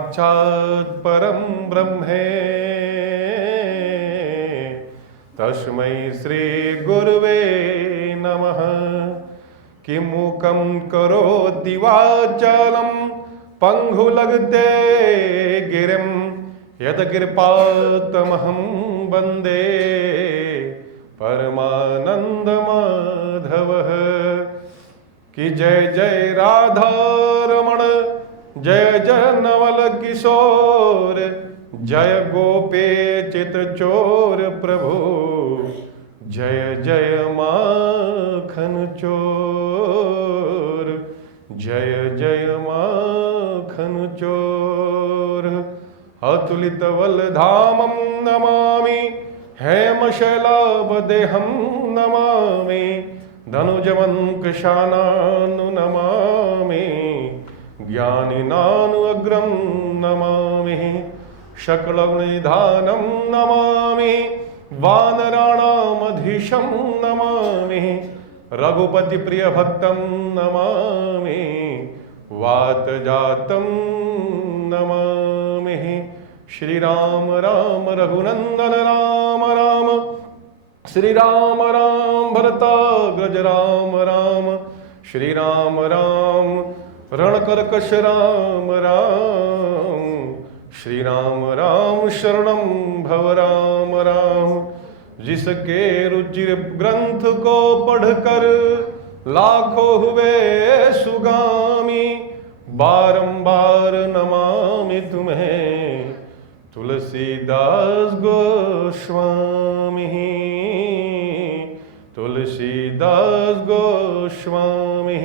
साक्षात् परं ब्रह्मे तस्मै श्री गुरुवे नमः। किं मूकं करोति वाचालं पङ्गुलगते गिरिं यत्कृपातमहं वन्दे परमानन्दमाधवः। कि जय जय राधा रमण जय जय नवल किशोर जय गोपे चित चोर प्रभु जय जय माखन चोर जय जय माखन चोर। अतुलित बलधामं नमामि हेमशैलावदेहं नमामि धनुजवंकशानानु नमामि ज्ञानिनानु अग्रं नमामि शकलनिधानं नमामि वानराणामधीशं नमामि रघुपतिप्रियभक्तं नमामि वातजातं नमामि। श्री राम राम रघुनंदन राम राम श्री राम राम भरताग्रज राम राम श्री राम राम रणकर्कश राम राम श्री राम राम शरणं भव राम राम। जिसके रुचिर ग्रंथ को पढ़कर लाखों हुए सुगामी बारंबार नमामि तुम्हें तुलसीदास गोस्वामी तुलसीदास गोस्वामी।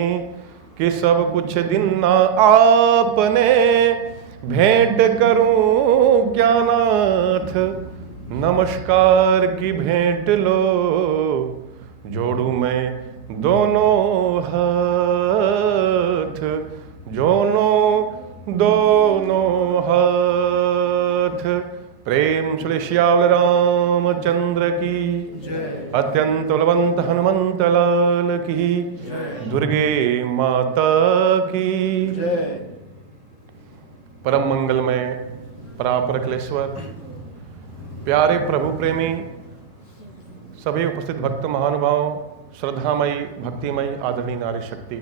कि सब कुछ दिन ना आपने भेंट करूं क्या नाथ नमस्कार की भेंट लो जोड़ू मैं दोनों हाथ दोनों हाथ। प्रेम श्री श्याम रामचंद्र की जय। अत्यंत बलवंत हनुमंत लाल की जय। दुर्गे माता की जय। परम मंगलमय परापरकलेश्वर प्यारे प्रभु प्रेमी सभी उपस्थित भक्त महानुभाव श्रद्धामयी भक्तिमयी आदरणीय नारी शक्ति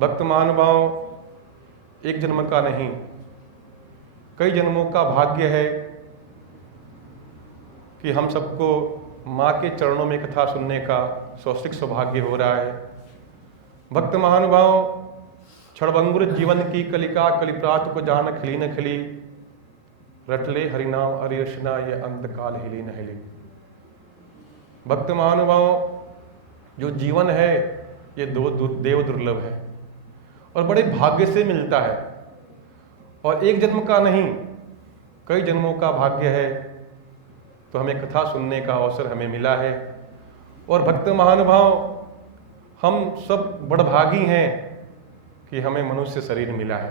भक्त महानुभाव एक जन्म का नहीं कई जन्मों का भाग्य है कि हम सबको माँ के चरणों में कथा सुनने का स्वस्तिक सौभाग्य हो रहा है। भक्त महानुभाव क्षणभंगुर जीवन की कलिका कलिप्रात को जान खिली न खिली रटले हरिनाम हरिरचना ये अंतकाल हिली न हिली। भक्त महानुभाव जो जीवन है ये देव दुर्लभ है और बड़े भाग्य से मिलता है और एक जन्म का नहीं कई जन्मों का भाग्य है। तो हमें कथा सुनने का अवसर हमें मिला है और भक्त महानुभाव हम सब बड़भागी हैं कि हमें मनुष्य शरीर मिला है।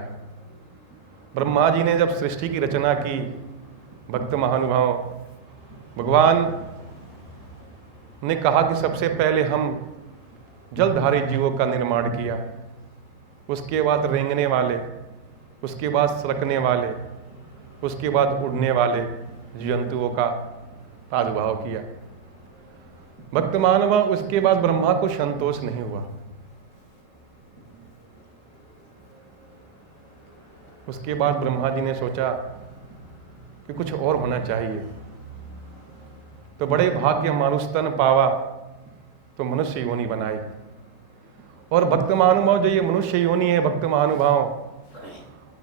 ब्रह्मा जी ने जब सृष्टि की रचना की भक्त महानुभाव भगवान ने कहा कि सबसे पहले हम जलधारी जीवों का निर्माण किया, उसके बाद रेंगने वाले, उसके बाद सरकने वाले, उसके बाद उड़ने वाले जंतुओं का प्रादुर्भाव किया। भक्त महानुभाव उसके बाद ब्रह्मा को संतोष नहीं हुआ, उसके बाद ब्रह्मा जी ने सोचा कि कुछ और होना चाहिए। तो बड़े भाग्य मानुष तन पावा तो मनुष्य योनि बनाई। और भक्त महानुभाव जो ये मनुष्य योनि है भक्त महानुभाव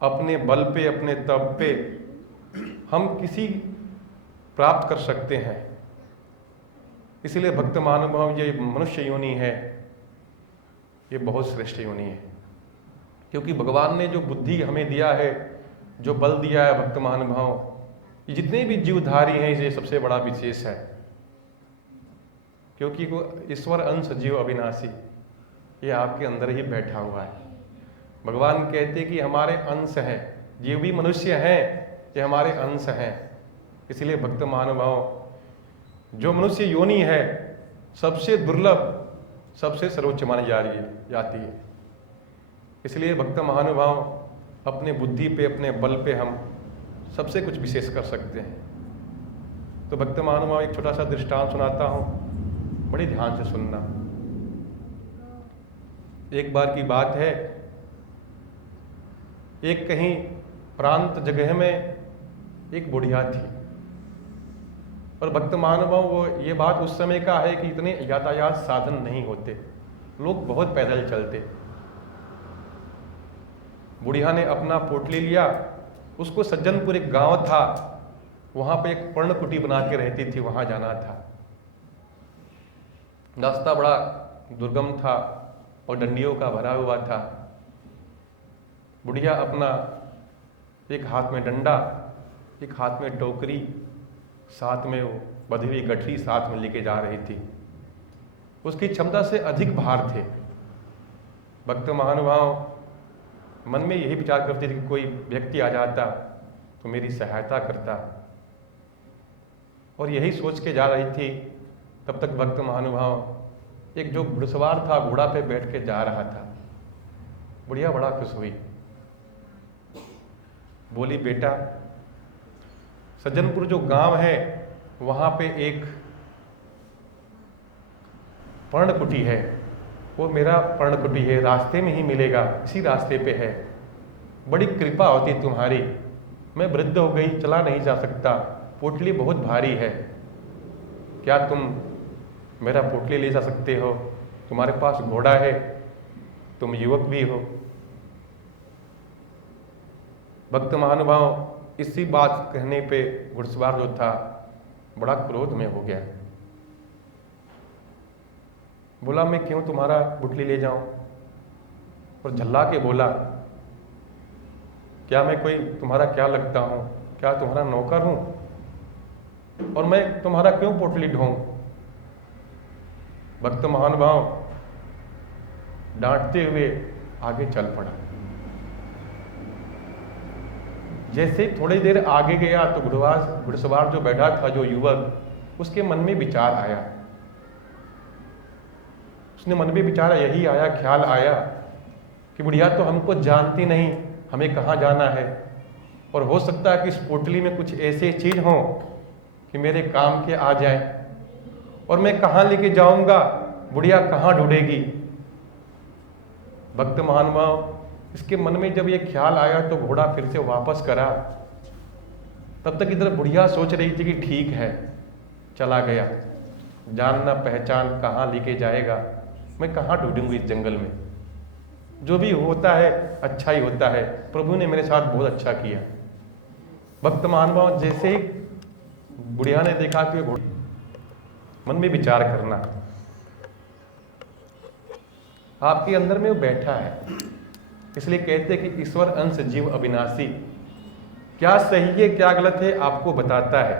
अपने बल पे अपने तप पे हम किसी प्राप्त कर सकते हैं। इसलिए भक्त महानुभाव ये मनुष्य योनि है ये बहुत श्रेष्ठ योनि है, क्योंकि भगवान ने जो बुद्धि हमें दिया है जो बल दिया है भक्त महानुभाव ये जितने भी जीवधारी हैं ये सबसे बड़ा विशेष है, क्योंकि वो ईश्वर अंश जीव अविनाशी ये आपके अंदर ही बैठा हुआ है। भगवान कहते कि हमारे अंश हैं, जीव भी मनुष्य हैं ये हमारे अंश हैं। इसलिए भक्त महानुभाव जो मनुष्य योनि है सबसे दुर्लभ सबसे सर्वोच्च मानी जाती है। इसलिए भक्त महानुभाव अपने बुद्धि पे, अपने बल पे हम सबसे कुछ विशेष कर सकते हैं। तो भक्त महानुभाव एक छोटा सा दृष्टांत सुनाता हूँ, बड़ी ध्यान से सुनना। एक बार की बात है, एक कहीं प्रांत जगह में एक बुढ़िया थी। और भक्त महानुभाव वो ये बात उस समय का है कि इतने यातायात साधन नहीं होते, लोग बहुत पैदल चलते। बुढ़िया ने अपना पोटली लिया, उसको सज्जनपुर एक गांव था, वहां पे एक पर्णकुटी बना के रहती थी, वहां जाना था। रास्ता बड़ा दुर्गम था और डंडियों का भरा हुआ था। बुढ़िया अपना एक हाथ में डंडा, एक हाथ में टोकरी, साथ में वो बंधी हुई गठरी साथ में लेके जा रही थी। उसकी क्षमता से अधिक भार थे। भक्त महानुभाव मन में यही विचार करते थे कि कोई व्यक्ति आ जाता तो मेरी सहायता करता, और यही सोच के जा रही थी। तब तक भक्त महानुभाव एक जो घुड़सवार था, घोड़ा पे बैठ के जा रहा था। बुढ़िया बड़ा खुश हुई, बोली, बेटा, सज्जनपुर जो गांव है वहां पे एक पर्णकुटी है, वो मेरा पर्णकुटी है, रास्ते में ही मिलेगा, इसी रास्ते पे है। बड़ी कृपा होती तुम्हारी, मैं वृद्ध हो गई, चला नहीं जा सकता, पोटली बहुत भारी है, क्या तुम मेरा पोटली ले जा सकते हो? तुम्हारे पास घोड़ा है, तुम युवक भी हो। भक्त महानुभाव इसी बात कहने पे घुड़सवार जो था बड़ा क्रोध में हो गया। बोला, मैं क्यों तुम्हारा पोटली ले जाऊं? और झल्ला के बोला, क्या मैं कोई तुम्हारा क्या लगता हूं? क्या तुम्हारा नौकर हूं? और मैं तुम्हारा क्यों पोटली ढोऊं? भक्त महानुभाव डांटते हुए आगे चल पड़ा। जैसे थोड़ी देर आगे गया तो घुड़सवार जो बैठा था, जो युवक, उसके मन में विचार आया। उसने मन में विचार यही आया, ख्याल आया कि बुढ़िया तो हमको जानती नहीं, हमें कहाँ जाना है, और हो सकता है कि इस पोटली में कुछ ऐसे चीज हो कि मेरे काम के आ जाए, और मैं कहाँ लेके जाऊंगा, बुढ़िया कहाँ ढूंढेगी। भक्त महानुभाव इसके मन में जब ये ख्याल आया तो घोड़ा फिर से वापस करा। तब तक इधर बुढ़िया सोच रही थी कि ठीक है, चला गया, जानना पहचान कहाँ लेके जाएगा, मैं कहाँ ढूंढूंगी इस जंगल में। जो भी होता है अच्छा ही होता है, प्रभु ने मेरे साथ बहुत अच्छा किया। भक्त महानुभाव जैसे ही बुढ़िया ने देखा कि मन में विचार करना, आपके अंदर में वो बैठा है, इसलिए कहते हैं कि ईश्वर अंश जीव अविनाशी, क्या सही है क्या गलत है आपको बताता है।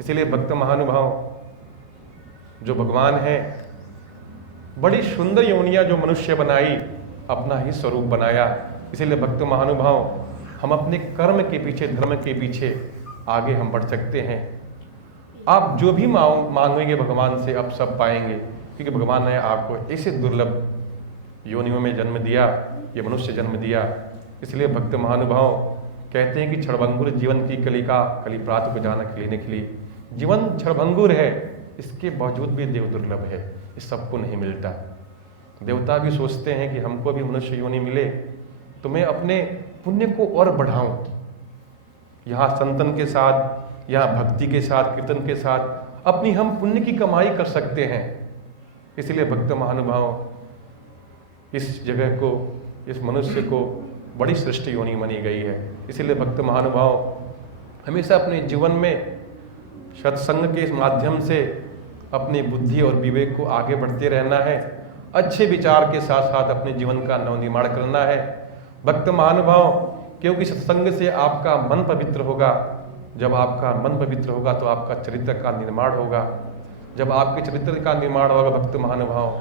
इसलिए भक्त महानुभाव जो भगवान है, बड़ी सुंदर योनियां जो मनुष्य बनाई, अपना ही स्वरूप बनाया। इसलिए भक्त महानुभाव हम अपने कर्म के पीछे, धर्म के पीछे आगे हम बढ़ सकते हैं। आप जो भी मांगेंगे भगवान से आप सब पाएंगे, क्योंकि भगवान ने आपको ऐसे दुर्लभ योनियों में जन्म दिया, ये मनुष्य जन्म दिया। इसलिए भक्त महानुभाव कहते हैं कि क्षणभंगुर जीवन की कलिका कलिप्रात को जाना लेने के लिए, जीवन क्षणभंगुर है, इसके बावजूद भी देव दुर्लभ है, इस सबको नहीं मिलता। देवता भी सोचते हैं कि हमको भी मनुष्य योनि मिले तो मैं अपने पुण्य को और बढ़ाऊं। यहाँ संतन के साथ, यहाँ भक्ति के साथ, कीर्तन के साथ अपनी हम पुण्य की कमाई कर सकते हैं। इसलिए भक्त महानुभाव इस जगह को, इस मनुष्य को बड़ी श्रेष्ठ योनि मानी गई है। इसलिए भक्त महानुभाव हमेशा अपने जीवन में सत्संग के माध्यम से अपनी बुद्धि और विवेक को आगे बढ़ते रहना है, अच्छे विचार के साथ साथ अपने जीवन का नवनिर्माण करना है। भक्त महानुभाव, क्योंकि सत्संग से आपका मन पवित्र होगा, जब आपका मन पवित्र होगा तो आपका चरित्र का निर्माण होगा, जब आपके चरित्र का निर्माण होगा भक्त महानुभाव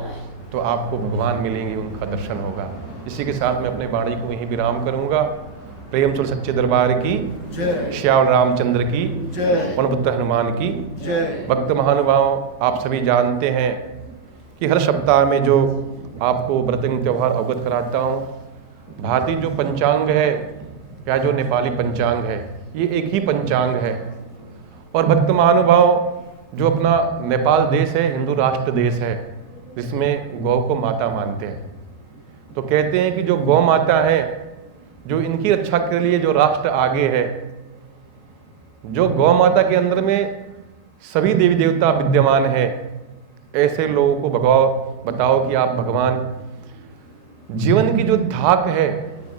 तो आपको भगवान मिलेंगे, उनका दर्शन होगा। इसी के साथ मैं अपने वाणी को यहीं विराम करूंगा। प्रेम सुर सच्चे दरबार की जय, श्याम रामचंद्र की जय, पवनपुत्र हनुमान की जय। भक्त महानुभाव, आप सभी जानते हैं कि हर सप्ताह में जो आपको व्रत त्यौहार अवगत कराता हूँ, भारतीय जो पंचांग है या जो नेपाली पंचांग है, ये एक ही पंचांग है। और भक्त महानुभाव, जो अपना नेपाल देश है हिंदू राष्ट्र देश है, जिसमें गौ को माता मानते हैं, तो कहते हैं कि जो गौ माता है, जो इनकी रक्षा के लिए जो राष्ट्र आगे है, जो गौ माता के अंदर में सभी देवी देवता विद्यमान है, ऐसे लोगों को बताओ कि आप भगवान जीवन की जो धाक है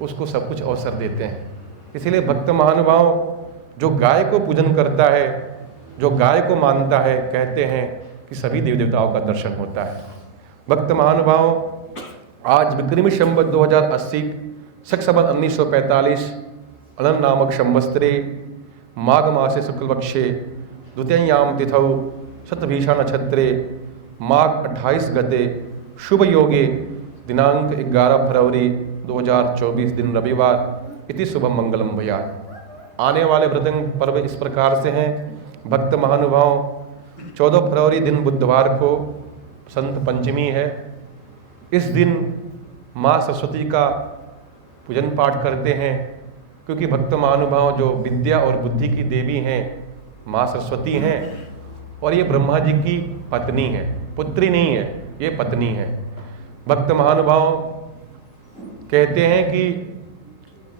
उसको सब कुछ अवसर देते हैं। इसीलिए भक्त महानुभाव जो गाय को पूजन करता है, जो गाय को मानता है, कहते हैं कि सभी देवी देवताओं का दर्शन होता है। भक्त महानुभाव, आज विक्रमी संवत 2080 शक संवत 1945 अनन नामक संवत्सरे माघ मासे शुक्ल पक्षे द्वितीयाम तिथौ शतभीषा नक्षत्रे माघ 28 गते शुभ योगे दिनांक 11 फरवरी 2024 दिन रविवार इति शुभम मंगलम भया। आने वाले व्रत पर्व इस प्रकार से हैं। भक्त महानुभाव, 14 फरवरी दिन बुधवार को बसंत पंचमी है। इस दिन माँ सरस्वती का पूजन पाठ करते हैं, क्योंकि भक्त महानुभाव जो विद्या और बुद्धि की देवी हैं, माँ सरस्वती हैं, और ये ब्रह्मा जी की पत्नी है, पुत्री नहीं है, ये पत्नी है। भक्त महानुभाव कहते हैं कि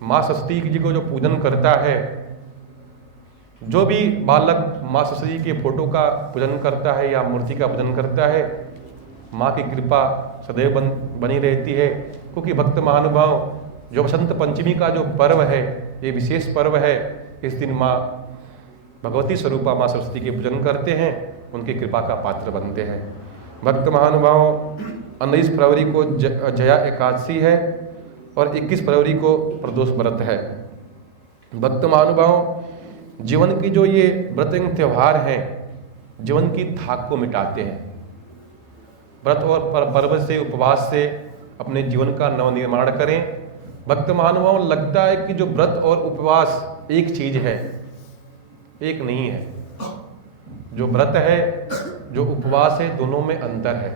माँ सरस्वती जी को जो पूजन करता है, जो भी बालक माँ सरस्वती के फोटो का पूजन करता है या मूर्ति का पूजन करता है, माँ की कृपा सदैव बनी रहती है। क्योंकि भक्त महानुभाव जो बसंत पंचमी का जो पर्व है, ये विशेष पर्व है। इस दिन माँ भगवती स्वरूपा माँ सरस्वती के पूजन करते हैं, उनकी कृपा का पात्र बनते हैं। भक्त महानुभाव, 19 फरवरी को जया एकादशी है और 21 फरवरी को प्रदोष व्रत है। भक्त महानुभाव, जीवन की जो ये व्रत एवं त्यौहार हैं, जीवन की थाक को मिटाते हैं। व्रत और पर्व से, उपवास से अपने जीवन का नवनिर्माण करें। भक्त महानुभाव, लगता है कि जो व्रत और उपवास एक चीज है, एक नहीं है। जो व्रत है, जो उपवास है, दोनों में अंतर है।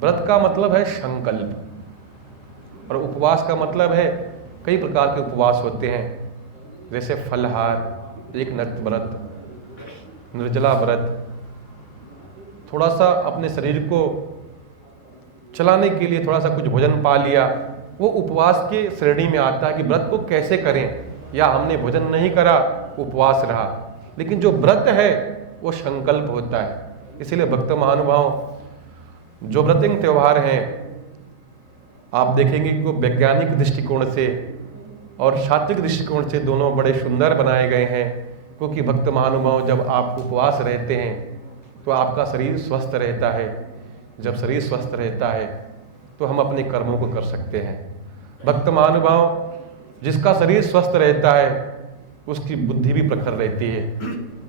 व्रत का मतलब है संकल्प, और उपवास का मतलब है कई प्रकार के उपवास होते हैं, जैसे फलहार, एक नृत्य व्रत, निर्जला व्रत, थोड़ा सा अपने शरीर को चलाने के लिए थोड़ा सा कुछ भोजन पा लिया, वो उपवास के श्रेणी में आता है कि व्रत को कैसे करें। या हमने भोजन नहीं करा, उपवास रहा, लेकिन जो व्रत है वो संकल्प होता है। इसीलिए भक्त महानुभाव, जो व्रत त्यौहार हैं, आप देखेंगे कि वो वैज्ञानिक दृष्टिकोण से और सात्विक दृष्टिकोण से दोनों बड़े सुंदर बनाए गए हैं। क्योंकि भक्त महानुभाव, जब आप उपवास रहते हैं तो आपका शरीर स्वस्थ रहता है। जब शरीर स्वस्थ रहता है तो हम अपने कर्मों को कर सकते हैं। भक्त महानुभाव, जिसका शरीर स्वस्थ रहता है उसकी बुद्धि भी प्रखर रहती है,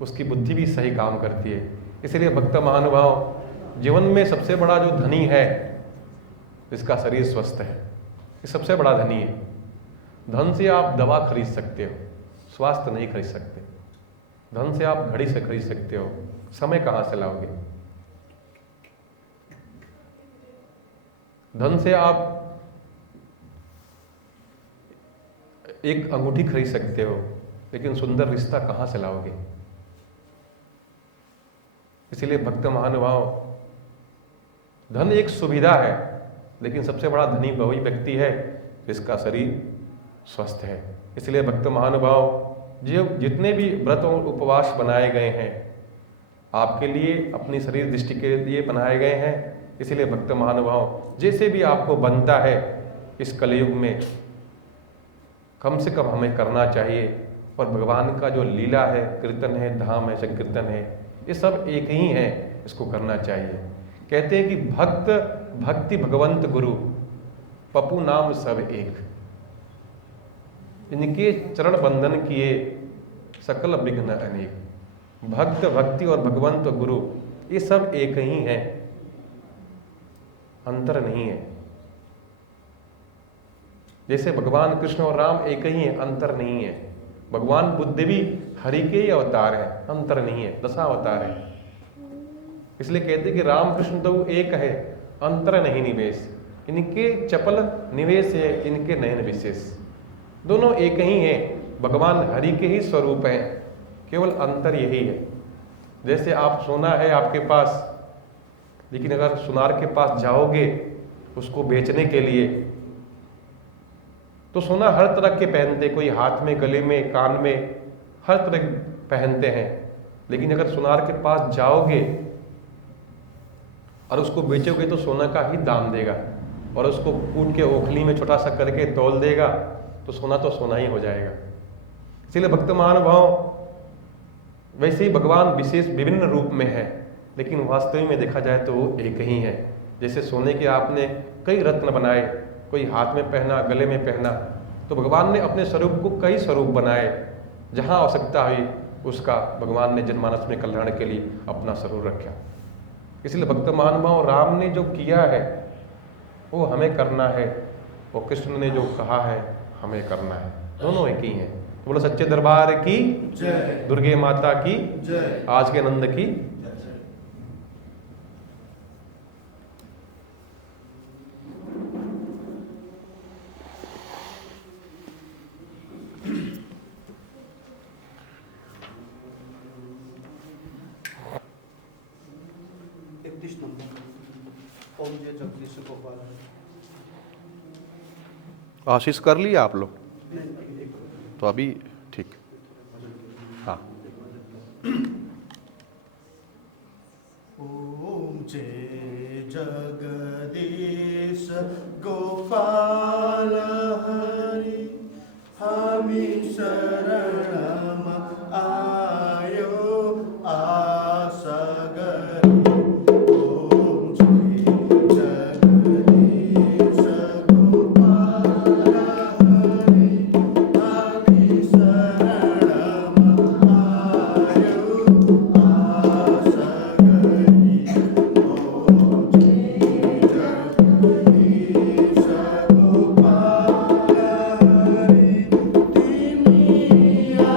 उसकी बुद्धि भी सही काम करती है। इसलिए भक्त महानुभाव, जीवन में सबसे बड़ा जो धनी है, जिसका शरीर स्वस्थ है, ये सबसे बड़ा धनी है। धन से आप दवा खरीद सकते हो, स्वास्थ्य नहीं खरीद सकते। धन से आप घड़ी से खरीद सकते हो, समय कहाँ से लाओगे? धन से आप एक अंगूठी खरीद सकते हो, लेकिन सुंदर रिश्ता कहाँ से लाओगे? इसलिए भक्त महानुभाव, धन एक सुविधा है, लेकिन सबसे बड़ा धनी वही व्यक्ति है जिसका शरीर स्वस्थ है। इसलिए भक्त महानुभाव, जो जितने भी व्रत और उपवास बनाए गए हैं, आपके लिए, अपनी शरीर दृष्टि के लिए बनाए गए हैं। इसलिए भक्त महानुभाव, जैसे भी आपको बनता है इस कलयुग में, कम से कम हमें करना चाहिए। और भगवान का जो लीला है, कीर्तन है, धाम है, संकीर्तन है, ये सब एक ही है, इसको करना चाहिए। कहते हैं कि भक्त भक्ति भगवंत गुरु पपु नाम सब एक, इनके चरण बंधन किए सकल विघ्न अनेक। भक्त भक्ति और भगवंत गुरु ये सब एक ही हैं, अंतर नहीं है। जैसे भगवान कृष्ण और राम एक ही है, अंतर नहीं है। भगवान बुद्ध भी हरि के ही अवतार है, अंतर नहीं है, दशावतार है। इसलिए कहते कि राम कृष्ण तो एक है, अंतर नहीं निवेश। इनके चपल निवेश है, इनके नयन विशेष। दोनों एक ही हैं, भगवान हरि के ही स्वरूप हैं, केवल अंतर यही है। जैसे आप सोना है आपके पास, लेकिन अगर सुनार के पास जाओगे उसको बेचने के लिए, तो सोना हर तरह के पहनते, कोई हाथ में, गले में, कान में, हर तरह के पहनते हैं। लेकिन अगर सुनार के पास जाओगे और उसको बेचोगे तो सोना का ही दाम देगा, और उसको कूट के ओखली में छोटा सा करके तौल देगा तो सोना ही हो जाएगा। इसीलिए भक्त महानुभाव, वैसे ही भगवान विशेष विभिन्न रूप में है, लेकिन वास्तविक में देखा जाए तो वो एक ही है। जैसे सोने के आपने कई रत्न बनाए, कोई हाथ में पहना, गले में पहना, तो भगवान ने अपने स्वरूप को कई स्वरूप बनाए, जहाँ आवश्यकता हुई उसका भगवान ने जनमानस में कल्याण के लिए अपना स्वरूप रखा। इसलिए भक्त महानुभाव, राम ने जो किया है वो हमें करना है, और कृष्ण ने जो कहा है हमें करना है, दोनों एक ही हैं। तो बोलो सच्चे दरबार की जय, दुर्गे माता की जय, आज के आनंद की जय। आशीष कर लिया आप लोग? तो अभी ठीक, हाँ। ओम जय जगदीश गोपाल हरि, हमी शरणम आयो आसगरि। ओम जय जगदीश गोपाल हरि, हमी शरणम आयो आसगरि। ओम जय जगदीश गोपाल हरि, तिमिया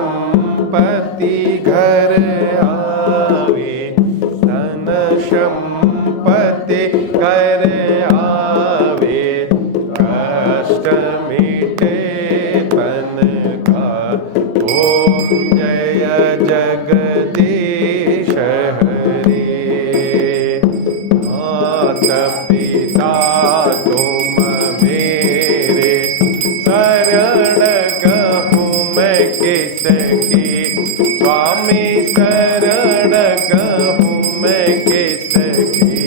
संपत्ति घर आवे, धन संपत्ति घर आवे, कष्ट मिटे तन का। ओम जय जगदीश हरे। माता पिता तुम मेरे, शरण कहूँ मैं किसकी, स्वामी शरण कहूँ मैं किसकी।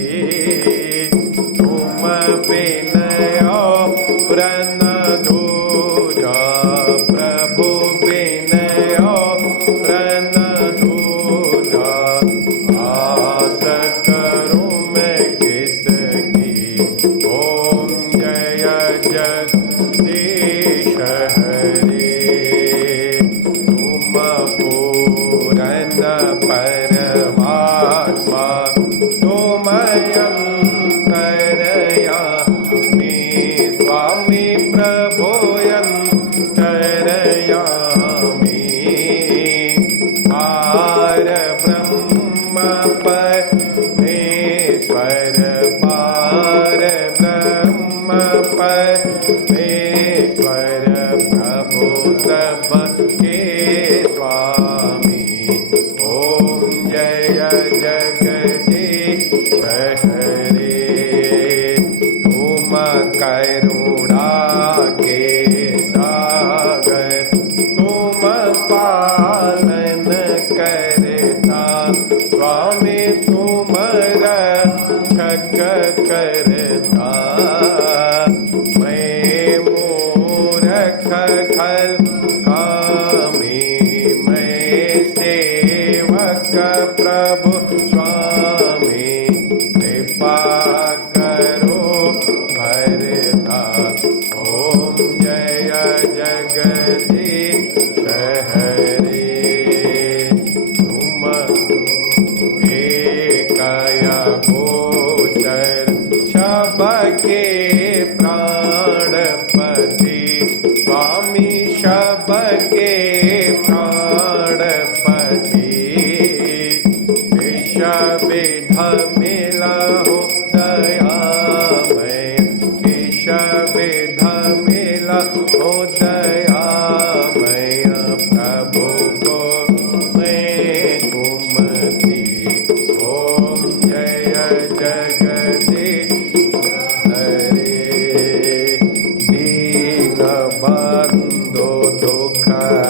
तुम बिन और न दूजा, प्रभु बिन और न दूजा। आस करूँ मैं किसकी। ओम जय जगदीश हरे। तुम पूरन परमात्मा, तुम अंतरयामी, स्वामी प्रभु अंतरयामी। पार ब्रह्म परमेश्वर, पार ब्रह्म परमेश्वर, प्रभु सबके स्वामी। ओम जय जगदीश हरे। तुम करुणा के सागर, तुम पालन करता, स्वामी तुम रक्षक करता। मैं मूर्ख खल कामी, मैं सेवक प्रभु स्वामी। कृपा करो भरता। ओम जय जगदीश हरे। तुम एकया गोचर, सबके प्राणपति, स्वामी सबके प्राणपति। विष विध मिला हो दयामय, विष विध मिला हो दयामय, प्रभु को मैं घूमती। ओम जय जगदीश हरे। दीन बंधु दुख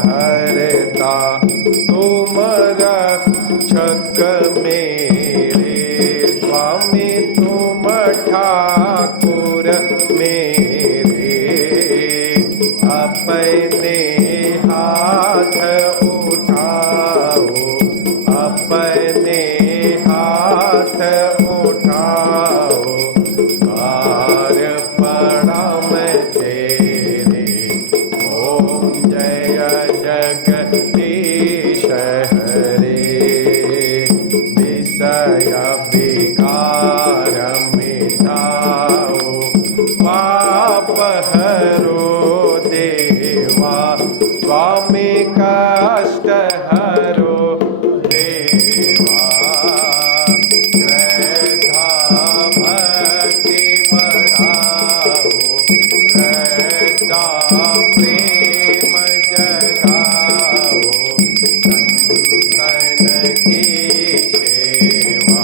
हरता, तुम रक्षक मेरे, स्वामी तुम ठाकुर मेरे। अपने हाथ उठाओ, अपने हाथ उठाओ, द्वार पड़ा मैं तेरे। ओम जय जगदीश हरे। विषय विकार मिटाओ, पाप हरो देवा, स्वामी कष्ट हरो देवा। श्रद्धा भक्ति बढ़ाओ, श्रद्धा प्रेम जगाओ, संतन की सेवा।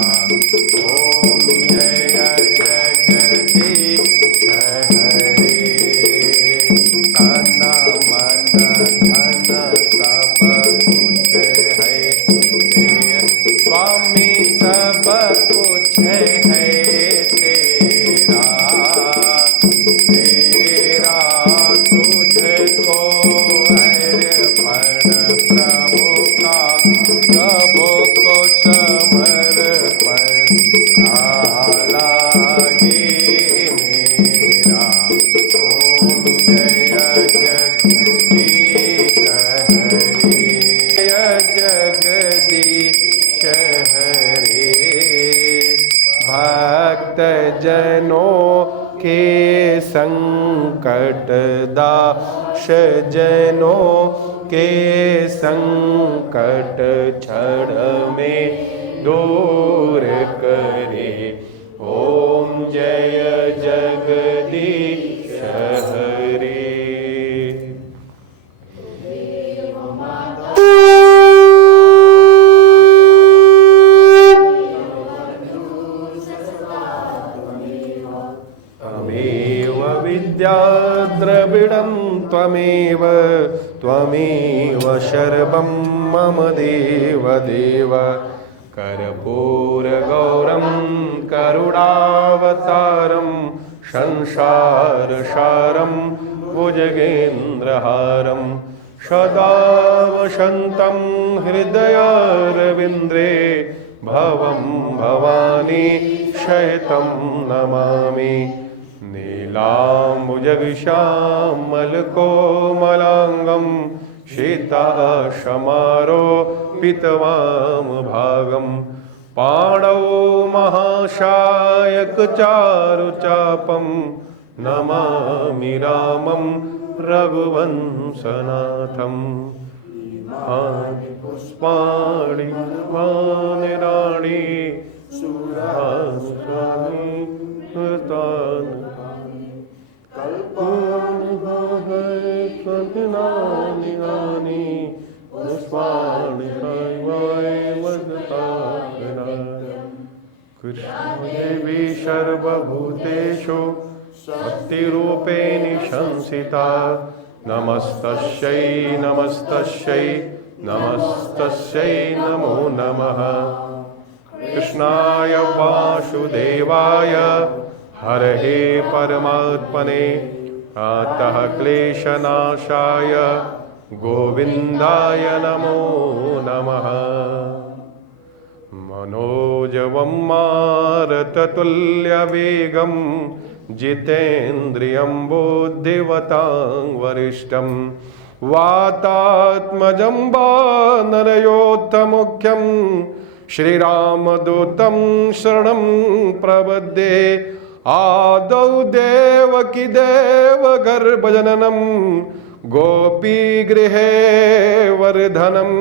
ओम जय जगदीश हरे। तन मन धन सब कुछ है स्वामी, सब कुछ है तेरा। तेरा तुझको अर्पण प्रभु का, प्रभु को समर्पण लागे मेरा। ओम जय जगदीश हरे। जय जगदीश हरे। भक्त जनों के संकट दाश जनों के संकट क्षण में दूर करे। ओम जय जगदीश हरे। त्वमेव विद्या द्रविडं त्वमेव त्वमेव शर्वं मम देव देव। कर्पूरगौरं करुणावतारं संसारसारं भुजगेन्द्रहारं सदा वसन्तं हृदयारविन्द्रे भवं भवानी शयतं नमामि। नीलाम्बुजविशामलकोमलाङ्गं शीताशमारोपितवामभागं पाणौ महाशायकचारुचापं नमामि रामं रघुवंशनाथम्। पुष्पाणि वानराणि सुरासुराणि कृतानि कल्पानि नानि पुष्पाणि कृष्णदेवी सर्वभूतेषु शक्तिरूपेण संस्थिता। नमस्तस्यै नमस्तस्यै नमस्तस्यै नमो नमः। कृष्णाय वासुदेवाय हरये परमात्मने अतः क्लेशनाशाय गोविन्दाय नमो नमः। मनोजवं मारुततुल्यवेगं जितेन्द्रियं बुद्धिमतां वरिष्ठं वातात्मजं वानरयोत्तमुख्यं श्रीरामदूतं शरणं प्रपद्ये। आदौ देवकी देवगर्भजननं गोपीगृहे वर्धनं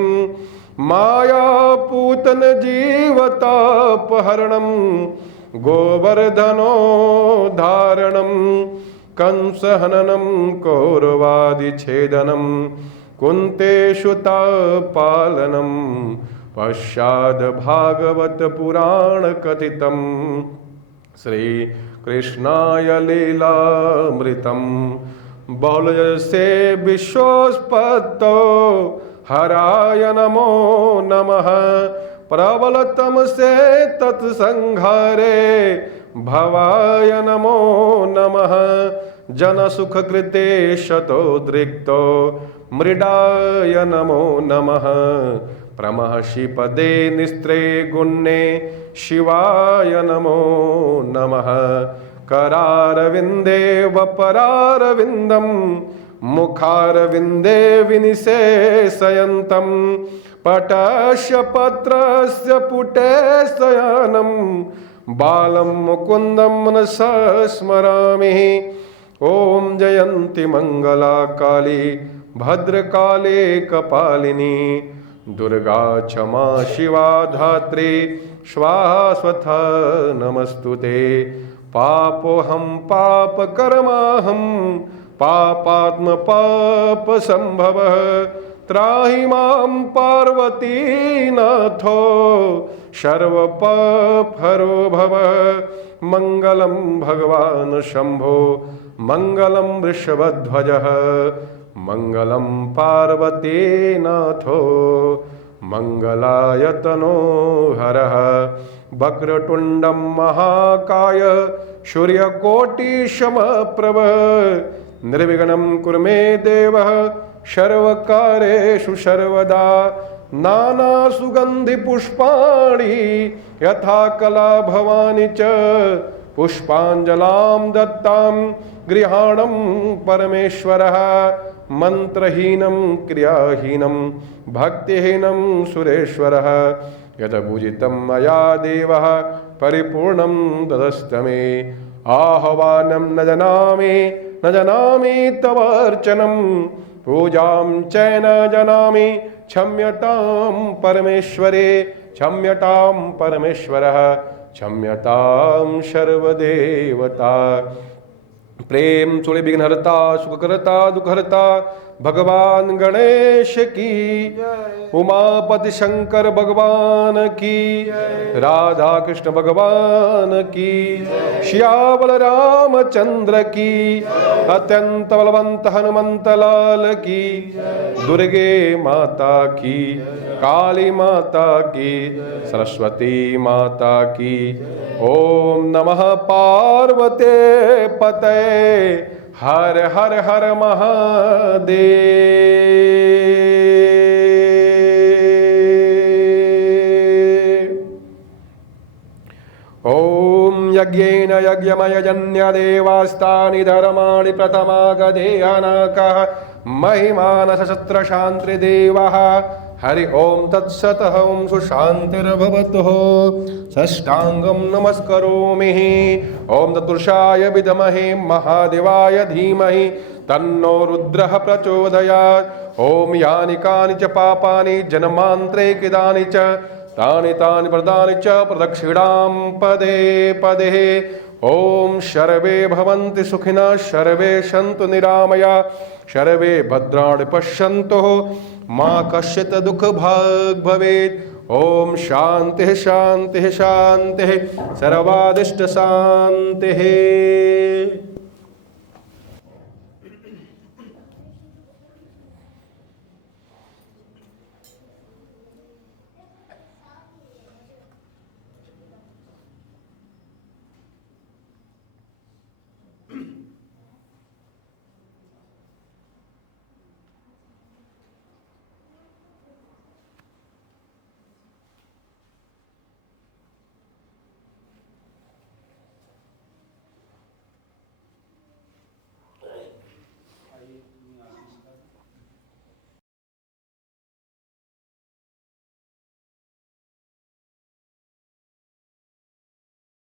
मायापूतन जीवतापहरणं गोवर्धनो धारणं कंसहननं कौरवादिच्छेदनं कुन्तेषुतापालनं पश्चाद् भागवत पुराण कथितं श्रीकृष्णाय लीलामृतं बहुलसे विश्वोत्पत्तौ हराय नमो नमः। प्रबलतमसे तत्संहारे भवाय नमो नमः। जनसुखकृते शतोद्रिक्तो मृडाय नमो नमः। प्रमहर्षिपदे निस्त्रे गुण्ये शिवाय नमो नमः। करारविन्दे वपरारविन्दं मुखारविन्दे विनिशेषयन्तं पटस्य पत्रस्य पुटे शयनं बालं मुकुन्दं मनसा स्मरामि। ॐ जयन्ति मंगला काली भद्रकाली कपालिनी दुर्गा क्षमा शिवा धात्री स्वाहा स्वधा नमस्तुते। पापोऽहं पापकर्माहं पापात्म पाप संभवः त्राहि मां पार्वती नाथो सर्वपापहरो भव। मंगलं भगवान् शंभो मंगलं वृषभध्वजः मंगलं पार्वती नाथो मंगलायतनो हरः। वक्रतुण्डं महाकाय सूर्यकोटिसमप्रभ निर्विघ्नं कुरु मे देवः सर्वकार्येषु सर्वदा। नानासुगन्धिपुष्पाणि यथा कलाभवानि च पुष्पाञ्जलां दत्तां गृहाणं परमेश्वरः। मन्त्रहीनं क्रियाहीनं भक्तिहीनं सुरेश्वरः। यदपूजितं मया देवः परिपूर्णं ददस्तमे। आह्वानं न जानामि तवार्चनं पूजां च न जानामि क्षम्यतां परमेश्वरे क्षम्यतां परमेश्वरः क्षम्यतां सर्वदेवता। प्रेम सुले विघ्नहर्ता सुखकर्ता दुखहर्ता भगवान गणेश की, उमापति शंकर भगवान की, राधा कृष्ण भगवान की, श्यामल रामचंद्र की, अत्यंत बलवंत हनुमंत लाल की, दुर्गे माता की, काली माता की, सरस्वती माता की। ओम नमः पार्वते पतये हर हर हर महादेव। ओम यज्ञेन यज्ञमयजन्य देवास्तानि धर्माणि प्रथमागधेयनकः महिमानसशस्त्र शान्ति देवः। हरि ओम तत्सत ओम सुशांतिर्भवतु। षष्ठांगं नमस्करोमि। ओम तत्पुरुषाय विद्महे महादेवाय धीमहि तन्नो रुद्रः प्रचोदयात्। ओम यानि कानि च पापानि जन्मान्तरे कृतानि च तानि तानि प्रदानि च प्रदक्षिणां पदे पदे। ओम सर्वे भवन्तु सुखिनः सर्वे सन्तु निरामया सर्वे भद्राणि पश्यन्तु मा कश्चित् दुःखभाग् भवेत्। ओम शांति शांति शांति सर्वादिष्ट शांति।